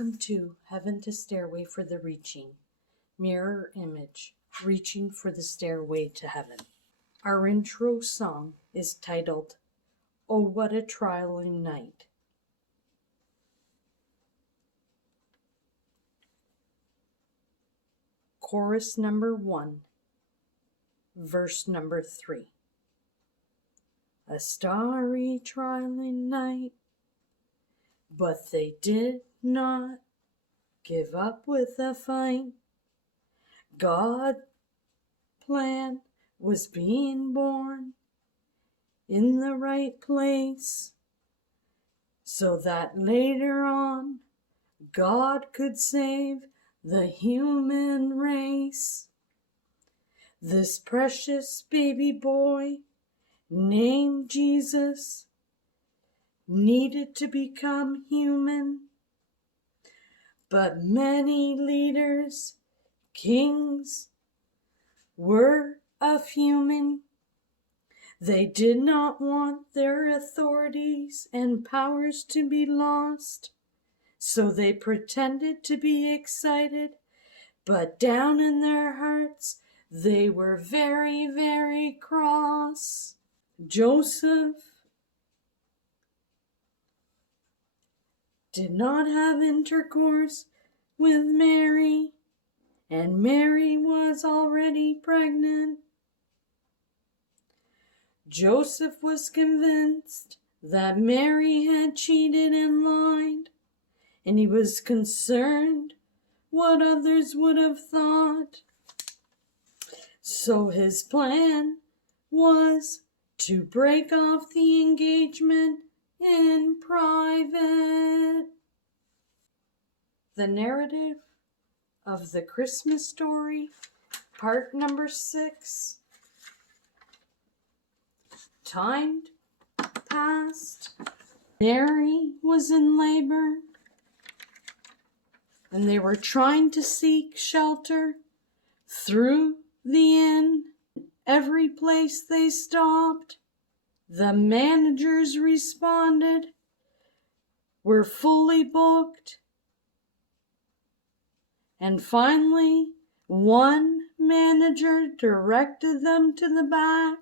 Welcome to Heaven to Stairway for the Reaching. Mirror image, reaching for the stairway to heaven. Our intro song is titled, Oh What a Trialing Night. Chorus number 1, verse number 3. A starry trialing night, but they did not give up with the fight. God's plan was being born in the right place, so that later on God could save the human race. This precious baby boy named Jesus needed to become human, but many leaders, kings, were of human. They did not want their authorities and powers to be lost, so they pretended to be excited, but down in their hearts they were very, very cross. Joseph did not have intercourse with Mary, and Mary was already pregnant. Joseph was convinced that Mary had cheated and lied, and he was concerned what others would have thought. So his plan was to break off the engagement in private. The narrative of the Christmas story, part number 6. Time passed. Mary was in labor, and they were trying to seek shelter through the inn. Every place they stopped, the managers responded, "We're fully booked." And finally, one manager directed them to the back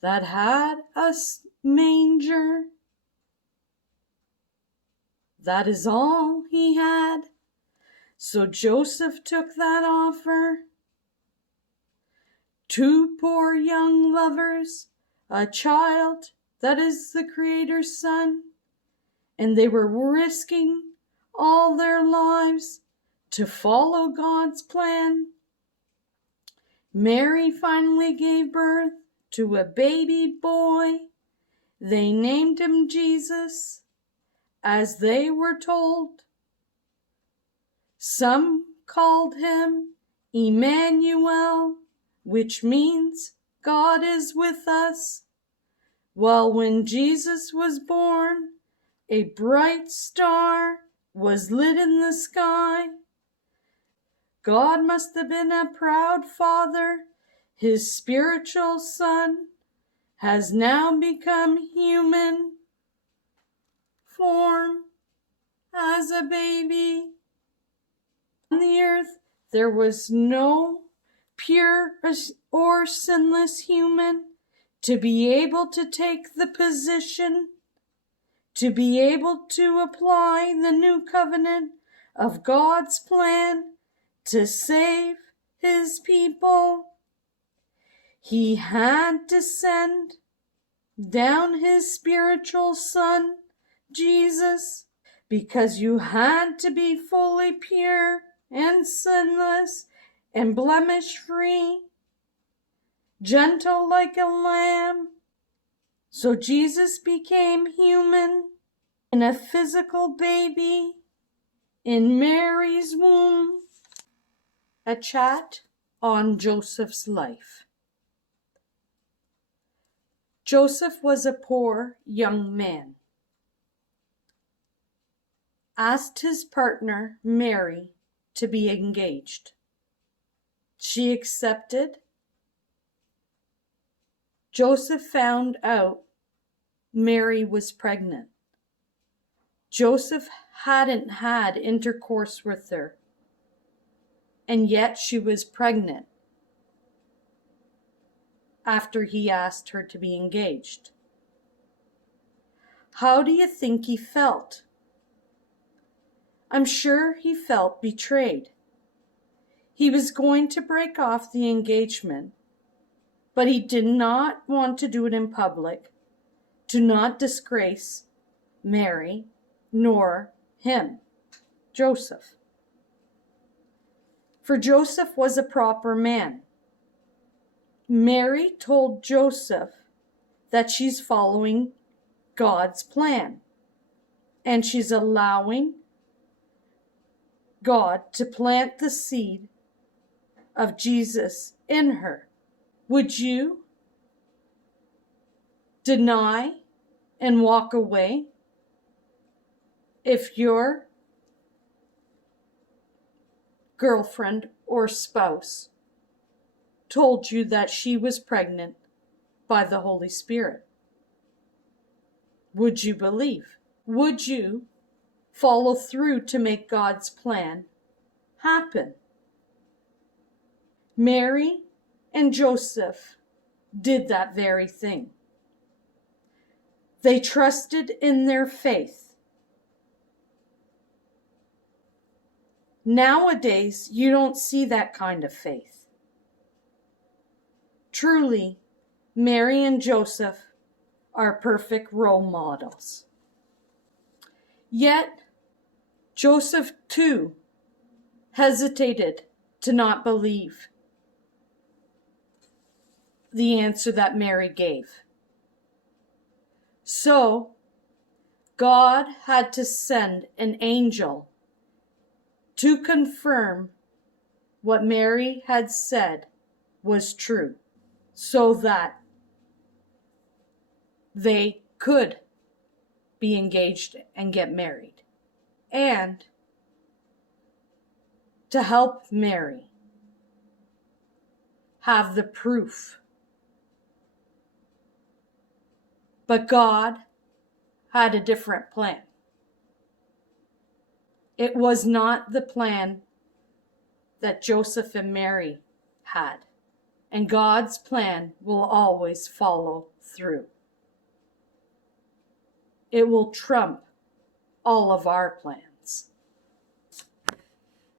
that had a manger. That is all he had. So Joseph took that offer. 2 poor young lovers, a child that is the Creator's Son, and they were risking all their lives to follow God's plan. Mary finally gave birth to a baby boy. They named him Jesus, as they were told. Some called him Emmanuel, which means God is with us. Well, when Jesus was born, a bright star was lit in the sky. God must have been a proud father. His spiritual son has now become human form as a baby. On the earth, there was no pure or sinless human to be able to take the position, to be able to apply the new covenant of God's plan to save his people. He had to send down his spiritual son, Jesus, because you had to be fully pure and sinless and blemish-free, gentle like a lamb. So Jesus became human in a physical baby in Mary's womb. A chat on Joseph's life. Joseph was a poor young man. Asked his partner, Mary, to be engaged. She accepted. Joseph found out Mary was pregnant. Joseph hadn't had intercourse with her, and yet she was pregnant after he asked her to be engaged. How do you think he felt? I'm sure he felt betrayed. He was going to break off the engagement, but he did not want to do it in public, to not disgrace Mary nor him, Joseph. For Joseph was a proper man. Mary told Joseph that she's following God's plan and she's allowing God to plant the seed of Jesus in her. Would you deny and walk away if your girlfriend or spouse told you that she was pregnant by the Holy Spirit? Would you believe? Would you follow through to make God's plan happen? Mary and Joseph did that very thing. They trusted in their faith. Nowadays, you don't see that kind of faith. Truly, Mary and Joseph are perfect role models. Yet, Joseph too hesitated to not believe the answer that Mary gave. So, God had to send an angel to confirm what Mary had said was true, so that they could be engaged and get married. And to help Mary have the proof. But God had a different plan. It was not the plan that Joseph and Mary had. And God's plan will always follow through. It will trump all of our plans.